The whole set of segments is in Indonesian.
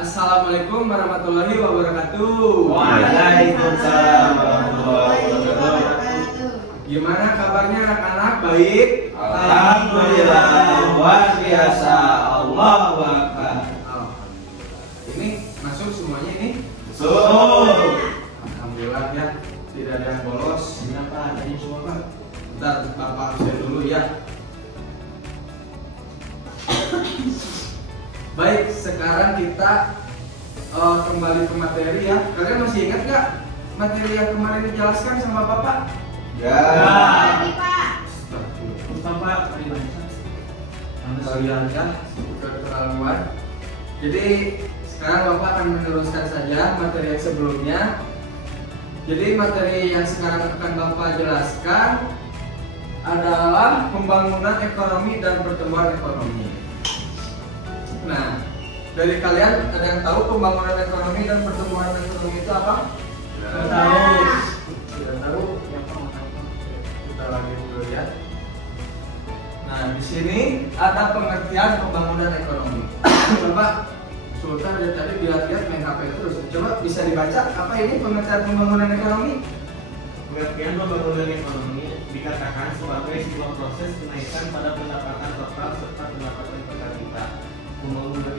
Assalamualaikum warahmatullahi wabarakatuh. Waalaikumsalam warahmatullahi wabarakatuh. Gimana kabarnya anak-anak? Baik? Alhamdulillah, luar biasa. Allahu Akbar. Alhamdulillah. Ini masuk semuanya ini? Masuk. Alhamdulillah ya. Tidak ada yang bolos. Kenapa adanya semua, Pak? Bentar, Bapak absen dulu ya. Baik, sekarang kita kembali ke materi ya. Kalian masih ingat nggak materi yang kemarin dijelaskan sama Bapak? Ya. Bapak, kalian kan keterlaluan. Jadi sekarang Bapak akan meneruskan saja materi yang sebelumnya. Jadi materi yang sekarang akan Bapak jelaskan adalah pembangunan ekonomi dan pertumbuhan ekonomi. Nah, dari kalian ada yang tahu pembangunan ekonomi dan pertumbuhan ekonomi itu apa? Tidak tahu. Tidak tahu? Kita lanjut dulu ya. Nah, di sini ada pengertian pembangunan ekonomi. Bapak Sultan dari tadi lihat-lihat main HP terus. Coba bisa dibaca apa ini pengertian pembangunan ekonomi? Pengertian pembangunan ekonomi dikatakan sebagai sebuah proses kenaikan pada pendapatan total serta pendapatan per kapita. Pembangunan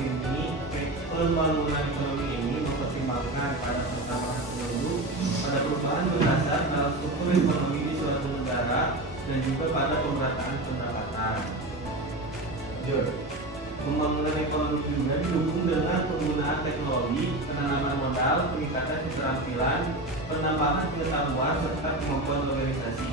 ekonomi ini mempertimbangkan pada pertambahan penduduk, pada perubahan berdasar dalam struktur ekonomi di suatu negara, dan juga pada pemerataan pendapatan. Pembangunan ekonomi juga didukung dengan penggunaan teknologi, penanaman modal, peningkatan keterampilan, penambahan pengetahuan, serta kemampuan organisasi.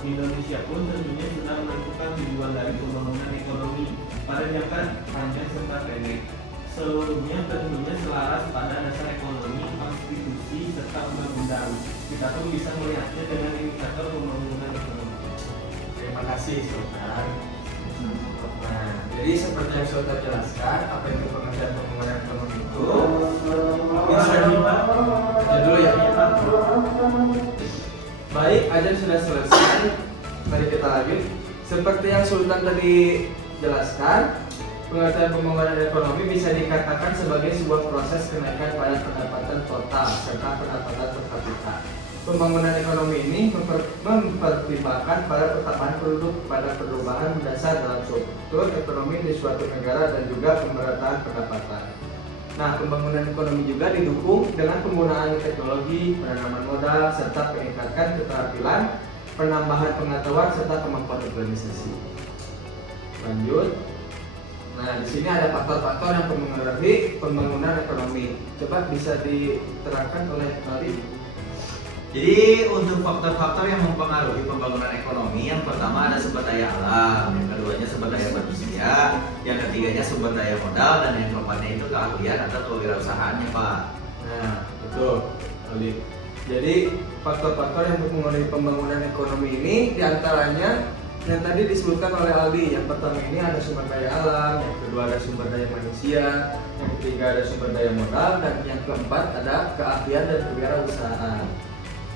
Indonesia pun tentunya sedang menentukan tujuan dari pembangunan ekonomi pada jangka panjang serta pendek. Seluruhnya tentunya selaras pada dasar ekonomi, konstitusi, serta undang-undang. Kita pun bisa melihatnya dengan indikator pembangunan ekonomi. Terima kasih Sultan. Nah, jadi seperti yang Sultan jelaskan, apa itu pengertian pembangunan ekonomi itu? Bisa dibaca dulu ya. Baik, ajar sudah selesai. Mari kita lanjut. Seperti yang Sultan tadi jelaskan, pengertian pembangunan ekonomi bisa dikatakan sebagai sebuah proses kenaikan pada pendapatan total serta pendapatan per kapita. Pembangunan ekonomi ini mempertimbangkan pada pertambahan penduduk, pada perubahan mendasar dalam struktur ekonomi di suatu negara, dan juga pemerataan pendapatan. Nah, pembangunan ekonomi juga didukung dengan penggunaan teknologi, penanaman modal, serta peningkatan keterampilan, penambahan pengetahuan, serta kemampuan organisasi. Lanjut. Nah, di sini ada faktor-faktor yang mempengaruhi pembangunan ekonomi. Coba bisa diterangkan oleh Nari. Jadi untuk faktor-faktor yang mempengaruhi pembangunan ekonomi, yang pertama ada sumber daya alam, yang keduanya sumber daya manusia, yang ketiganya sumber daya modal, dan yang keempatnya itu keahlian atau kewirausahaannya, Pak. Nah, betul, Alif. Jadi faktor-faktor yang mempengaruhi pembangunan ekonomi ini diantaranya yang tadi disebutkan oleh Aldi. Yang pertama ini ada sumber daya alam, yang kedua ada sumber daya manusia, yang ketiga ada sumber daya modal, dan yang keempat ada keahlian dan kewirausahaan.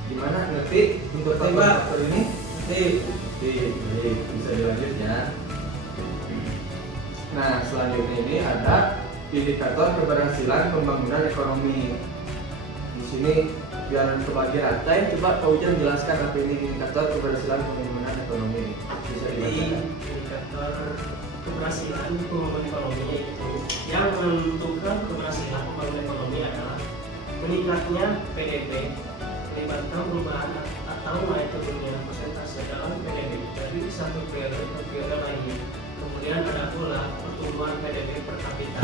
Gimana ngerti untuk faktor ini? Ngerti. Bisa dilanjut ya. Nah, selanjutnya ini ada indikator keberhasilan pembangunan ekonomi. Di sini biar kebagi rantai, coba Pak Ujang jelaskan apa ini indikator keberhasilan pembangunan ekonomi. Bisa Jadi dibaca. indikator keberhasilan pembangunan ekonomi itu yang menentukan keberhasilan pembangunan ekonomi adalah meningkatnya PDB, menyebabkan perubahan atau naik turunnya persentase dalam PDB dari satu periode ke periode lainnya. Kemudian ada pula pertumbuhan PDB per kapita.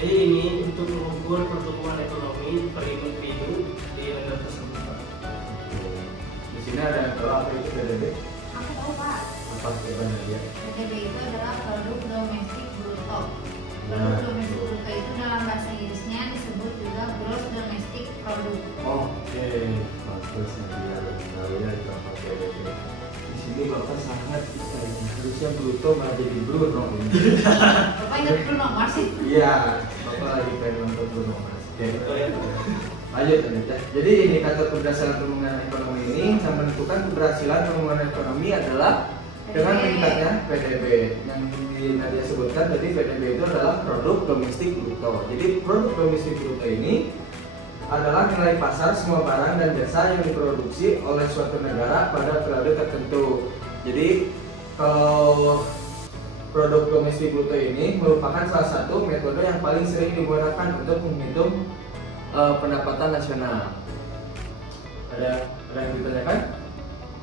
Jadi ini untuk mengukur pertumbuhan ekonomi per individu di negara tersebut. Di sini ada yang tahu apa itu PDB? Aku tahu Pak, Apa sebenarnya dia? PDB itu adalah produk domestik bruto. Nah. Produk domestik bruto itu dalam bahasa Inggrisnya disebut juga gross domestic product. Oke, bagus nanti ada tahunya itu apa PDB. Di sini Bapak sangat kita harusnya bruto malah jadi Bruno ini. Bapak ingat Bruno Mars sih? Iya, Bapak lagi pengen nonton Bruno Mars. Oke. Lanjut ya. Jadi indikator keberhasilan pembangunan ekonomi ini yang menentukan keberhasilan pembangunan ekonomi adalah dengan meningkatnya PDB yang Nadia sebutkan tadi. PDB itu adalah produk domestik bruto. Jadi produk domestik bruto ini adalah nilai pasar semua barang dan jasa yang diproduksi oleh suatu negara pada periode tertentu. Jadi kalau produk domestik bruto ini merupakan salah satu metode yang paling sering digunakan untuk menghitung pendapatan nasional. Ada yang ditanyakan?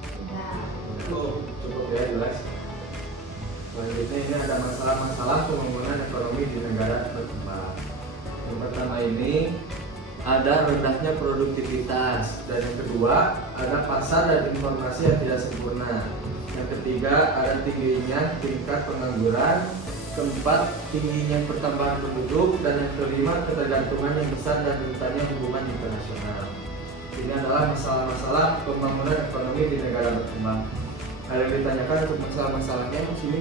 Tidak. Cukup ya, jelas. Selanjutnya ini ada masalah-masalah pembangunan ekonomi di negara berkembang. Yang pertama ini ada rendahnya produktivitas, dan yang kedua ada pasar dan informasi yang tidak sempurna. Yang ketiga ada tingginya tingkat pengangguran. Keempat, tingginya pertambahan penduduk. Dan yang kelima, ketergantungan yang besar dan rentannya hubungan internasional. Ini adalah masalah-masalah pembangunan ekonomi di negara berkembang. Ada yang ditanyakan untuk masalah-masalahnya di sini?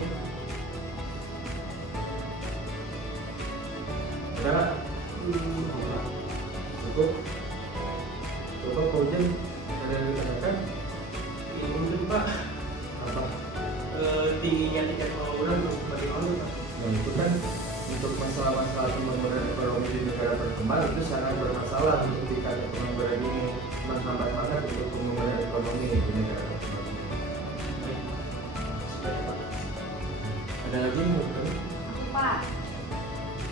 Ada nggak? Cukup? Coba Pak Ujen, ada yang ditanyakan? Ini mungkin Pak, Apa? tingginya tingkat pengangguran bagaimana Pak? Nah itu kan untuk masalah-masalah pembangunan ekonomi di negara berkembang itu sangat bermasalah untuk tingkatnya pengangguran ini, menghambat banget untuk pembangunan ekonomi di negara berkembang. Ada lagi menurut kamu? Aku Pak,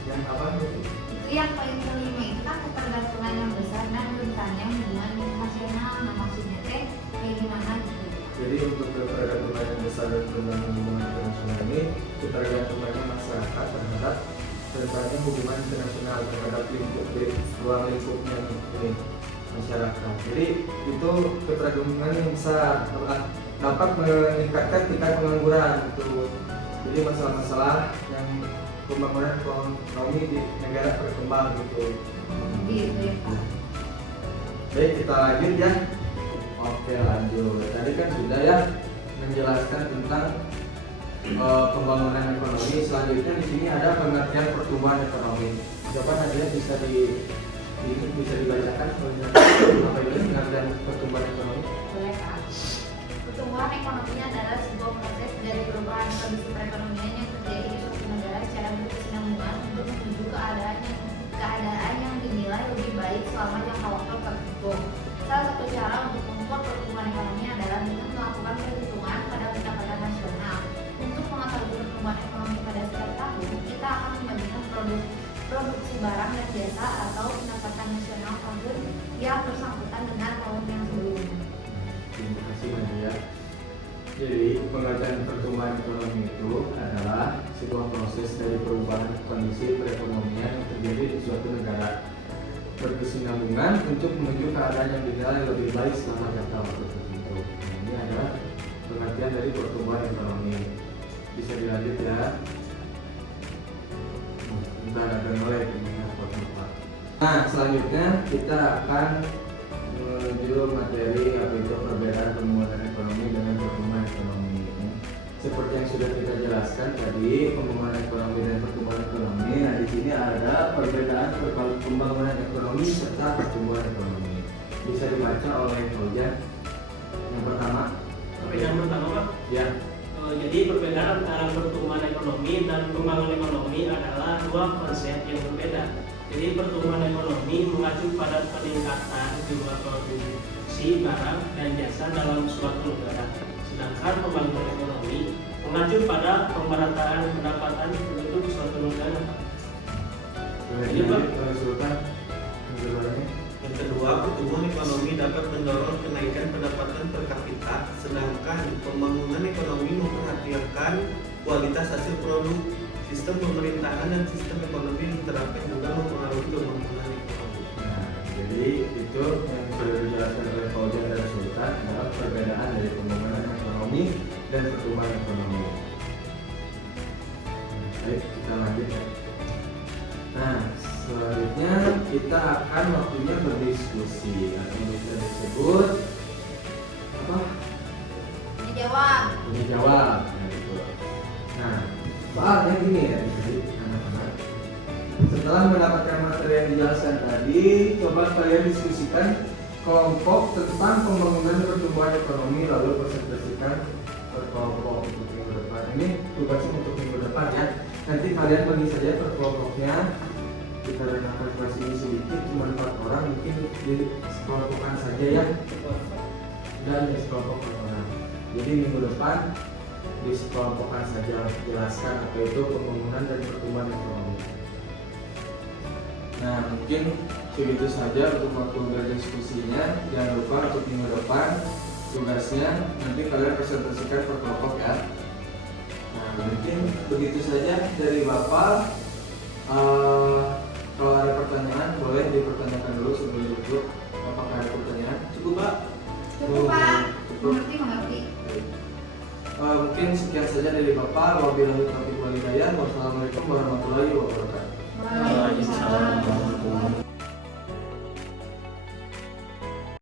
Yang apa itu? itu yang paling kelima itu kan ketergantungan yang besar dan rentannya hubungan internasional. Nah maksudnya teh kayak gimana gitu? Jadi untuk ketergantungan yang besar dan tentang hubungan internasional ini, ketergantungannya masyarakat terhadap rentannya hubungan internasional terhadap ruang lingkupnya ini masyarakat. Jadi itu ketergantungan yang besar dapat meningkatkan tingkat pengangguran itu. Jadi masalah-masalah yang pembangunan ekonomi di negara berkembang gitu. Gitu ya Pak. Baik, kita lanjut ya. Oke, lanjut. Tadi kan sudah ya menjelaskan tentang pembangunan ekonomi. Selanjutnya di sini ada pengertian pertumbuhan ekonomi. Coba Nadia bisa dibacakan apa itu pengertian pertumbuhan ekonomi? Boleh Pak. Pertumbuhan ekonomi adalah sebuah proses dari perubahan kondisi perekonomian yang terjadi di suatu negara secara berkesinambungan untuk menuju keadaan yang dinilai lebih baik selama jangka waktu tertentu. Salah satu cara untuk mengukur pertumbuhan ekonomi adalah dengan melakukan perhitungan pada pendapatan nasional. Untuk mengetahui pertumbuhan ekonomi pada setiap tahun, kita akan membandingkan produksi barang dan jasa atau pendapatan nasional tahun yang bersangkutan dengan tahun yang sebelumnya. Terima kasih Nadia. Jadi pengertian pertumbuhan ekonomi itu adalah sebuah proses dari perubahan kondisi perekonomian yang terjadi di suatu negara berkesinambungan untuk menuju keadaan yang dinilai lebih baik selama jangka waktu tertentu. Nah, ini adalah pengertian dari pertumbuhan ekonomi. Bisa dilanjut ya. Bentar ada nolak ini. Nah selanjutnya kita akan menuju materi apa itu perbedaan pembangunan ekonomi dengan pertumbuhan ekonomi. Seperti yang sudah kita jelaskan tadi, pembangunan ekonomi dan pertumbuhan ekonomi. Nah di sini ada perbedaan pembangunan ekonomi serta pertumbuhan ekonomi. Bisa dibaca oleh Fauzan. Yang pertama. Perbedaan pertama Pak, Ya. jadi perbedaan antara pertumbuhan ekonomi dan pembangunan ekonomi adalah dua konsep yang berbeda. Jadi pertumbuhan ekonomi mengacu pada peningkatan jumlah produksi barang dan jasa dalam suatu negara. Sedangkan pembangunan ekonomi mengacu pada pemerataan pendapatan penduduk suatu negara. Jadi Pak, Sultan. Yang kedua, pertumbuhan ekonomi dapat mendorong kenaikan pendapatan per kapita, sedangkan pembangunan ekonomi memperhatikan kualitas hasil produk. Sistem pemerintahan dan sistem ekonomi yang diterapkan juga mempengaruhi pembangunan ekonomi. Nah, jadi itu yang sudah dijelaskan oleh Fauzan dan Sultan adalah perbedaan dari pembangunan ekonomi dan pertumbuhan ekonomi. Baik, kita lanjut ya. Nah, selanjutnya kita akan waktunya berdiskusi atau bisa disebut apa? Ini jawab. Ini jawab. Nah, gitu. Nah, soalnya gini ya, jadi anak-anak. Setelah mendapatkan materi yang dijelaskan tadi, coba kalian diskusikan kelompok tentang pembangunan pertumbuhan ekonomi, lalu presentasikan per kelompok untuk minggu depan. Ini tugasnya untuk minggu depan ya. Nanti kalian bagi saja per kelompoknya. Dikarenakan kelas ini sedikit, cuma 4 orang, mungkin dikelompokkan saja ya. Dan disekelompok per orang. Jadi minggu depan disekelompokkan saja, jelaskan apa itu pembangunan dan pertumbuhan ekonomi. Nah, mungkin segitu saja untuk waktu diskusinya. Jangan lupa untuk minggu depan tugasnya nanti kalian presentasikan per kelompok ya. Nah, mungkin begitu saja dari Bapak. Kalau ada pertanyaan boleh dipertanyakan dulu sebelum tutup. Apakah ada pertanyaan? Cukup Pak? Cukup Pak. Cukup. Mengerti. Mungkin sekian saja dari Bapak. Wabillahi taufiq wal hidayah. Wassalamualaikum warahmatullahi wabarakatuh. Waalaikumsalam warahmatullahi wabarakatuh.